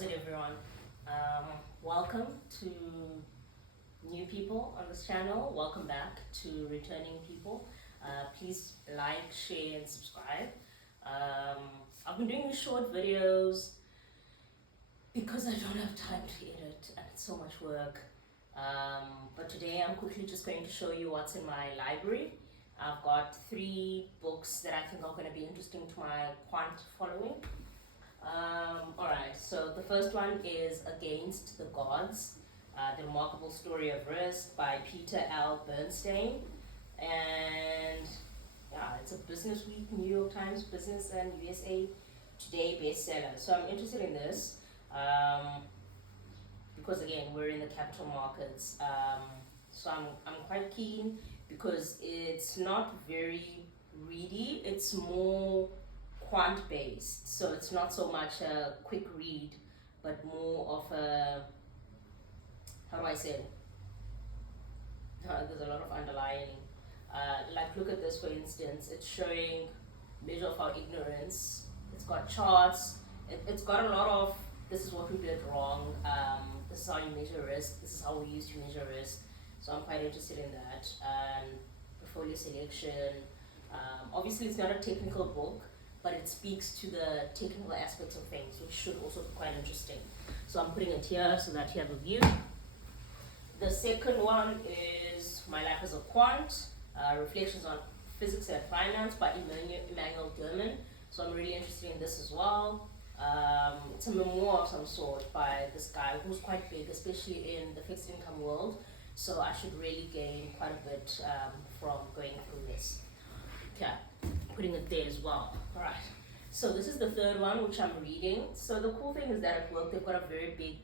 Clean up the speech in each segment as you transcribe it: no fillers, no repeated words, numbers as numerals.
How's it, everyone? Welcome to new people on this channel. Welcome back to returning people. Please like, share, and subscribe. I've been doing these short videos because I don't have time to edit and it's so much work. But today I'm quickly just going to show you what's in my library. I've got 3 books that I think are going to be interesting to my quant following. Alright, so the first one is Against the Gods, The Remarkable Story of Risk by Peter L. Bernstein. And yeah, it's a Business Week, New York Times Business and USA Today bestseller. So I'm interested in this because again, we're in the capital markets. So I'm quite keen because it's not very ready, it's more quant based, so it's not so much a quick read but more of a, how do I say it? There's a lot of underlining, like look at this for instance. It's showing measure of our ignorance, it's got charts, it's got a lot of this is what we did wrong, this is how you measure risk, this is how we used to measure risk. So I'm quite interested in that. Portfolio selection, obviously it's not a technical book, but it speaks to the technical aspects of things, which should also be quite interesting. So I'm putting it here so that you have a view. The second one is My Life as a Quant, Reflections on Physics and Finance by Emmanuel Derman. So I'm really interested in this as well. It's a memoir of some sort by this guy who's quite big, especially in the fixed income world. So I should really gain quite a bit from going through this. Okay, putting it there as well. Alright, so this is the third one which I'm reading. So the cool thing is that at work they've got a very big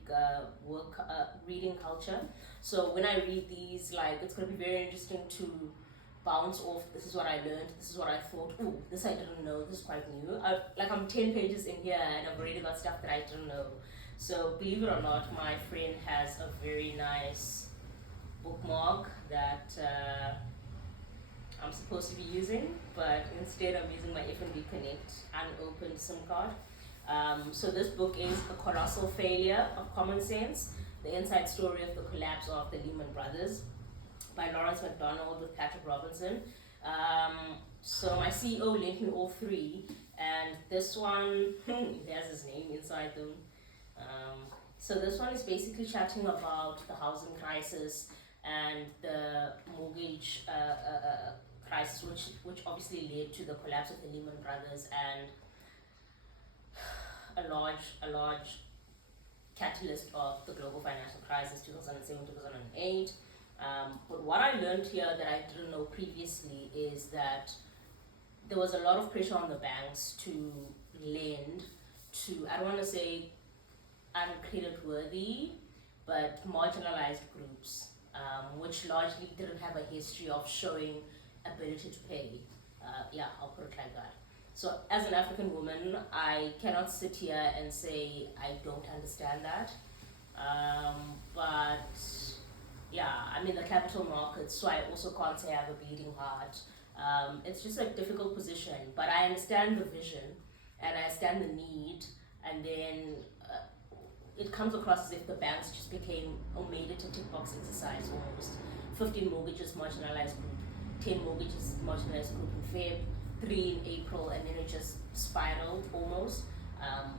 reading culture. So when I read these, like, it's going to be very interesting to bounce off, this is what I learned, this is what I thought, ooh, this I didn't know, this is quite new. I'm 10 pages in here and I've already got stuff that I didn't know. So believe it or not, my friend has a very nice bookmark that I'm supposed to be using, but instead I'm using my F&B Connect unopened SIM card. So this book is A Colossal Failure of Common Sense, the inside story of the collapse of the Lehman Brothers by Lawrence McDonald with Patrick Robinson. So my CEO lent me all 3, and this one, he has his name inside them. So this one is basically chatting about the housing crisis and the mortgage crisis, which obviously led to the collapse of the Lehman Brothers and a large catalyst of the global financial crisis, 2007, 2008. But what I learned here that I didn't know previously is that there was a lot of pressure on the banks to lend to, I don't want to say uncredit-worthy, but marginalized groups, which largely didn't have a history of showing ability to pay. I'll put it like that. So as an African woman, I cannot sit here and say I don't understand that. But yeah, I'm in the capital markets, so I also can't say I have a bleeding heart. It's just a difficult position, but I understand the vision and I understand the need, and then it comes across as if the banks just became or made it a tick box exercise almost. 15 mortgages, marginalized group, 10 mortgages, marginalized group in Feb, 3 in April, and then it just spiraled almost.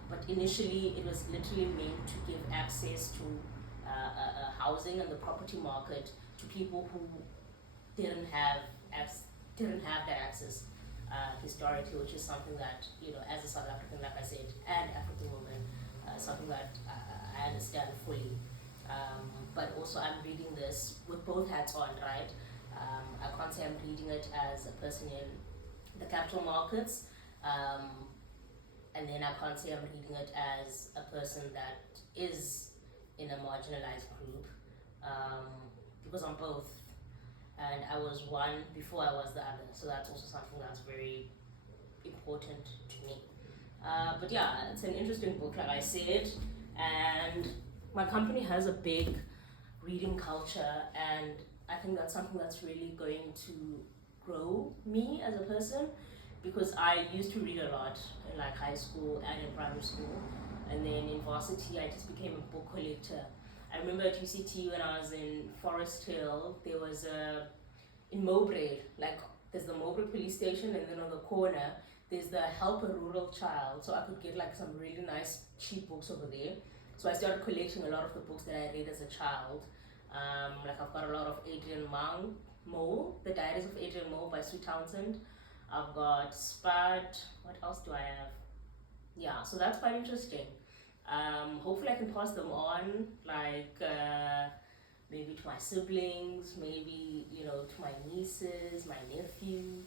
But initially it was literally meant to give access to housing and the property market to people who didn't have that access historically, which is something that, you know, as a South African, like I said, and African woman, something that I understand fully. But also I'm reading this with both hats on, right? I can't say I'm reading it as a person in the capital markets, and then I can't say I'm reading it as a person that is in a marginalized group, because I'm both, and I was one before I was the other, so that's also something that's very important to me. But yeah, it's an interesting book, like I said, and my company has a big reading culture, and I think that's something that's really going to grow me as a person, because I used to read a lot in like high school and in primary school, and then in varsity I just became a book collector. I remember at UCT when I was in Forest Hill, there was in Mowbray, like there's the Mowbray police station, and then on the corner there's the Help a Rural Child. So I could get like some really nice cheap books over there. So I started collecting a lot of the books that I read as a child. Like I've got a lot of Adrian Mole, The Diaries of Adrian Mole by Sue Townsend. I've got Spud. What else do I have? Yeah, so that's quite interesting. Hopefully I can pass them on, like maybe to my siblings, maybe to my nieces, my nephew.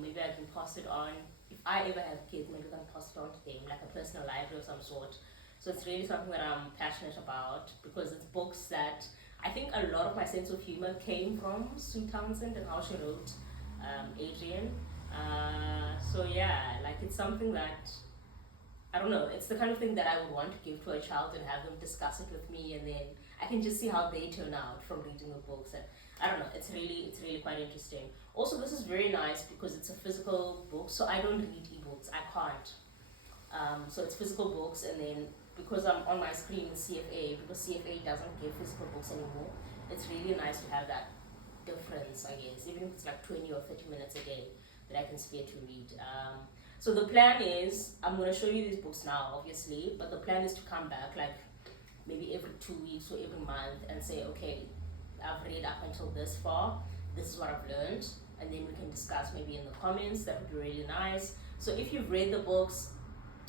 Maybe I can pass it on. If I ever have kids, maybe I can pass it on to them, like a personal library of some sort. So it's really something that I'm passionate about, because it's books that I think a lot of my sense of humor came from Sue Townsend and how she wrote Adrian. So yeah, like it's something that, I don't know, it's the kind of thing that I would want to give to a child and have them discuss it with me, and then I can just see how they turn out from reading the books. And I don't know, it's really quite interesting. Also, this is very nice because it's a physical book, so I don't read ebooks. I can't. So it's physical books, and then because I'm on my screen in CFA, because CFA doesn't give physical books anymore, it's really nice to have that difference, I guess, even if it's like 20 or 30 minutes a day that I can spare to read. So the plan is, I'm going to show you these books now, obviously, but the plan is to come back like maybe every 2 weeks or every month and say, okay, I've read up until this far, this is what I've learned, and then we can discuss maybe in the comments. That would be really nice. So if you've read the books,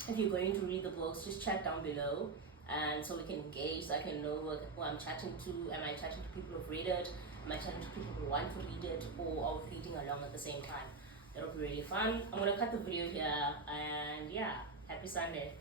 if you're going to read the books, just chat down below, and so we can engage, so I can know who I'm chatting to. Am I chatting to people who've read it? Am I chatting to people who want to read it, or are we reading along at the same time? That'll be really fun. I'm gonna cut the video here, and yeah, happy Sunday.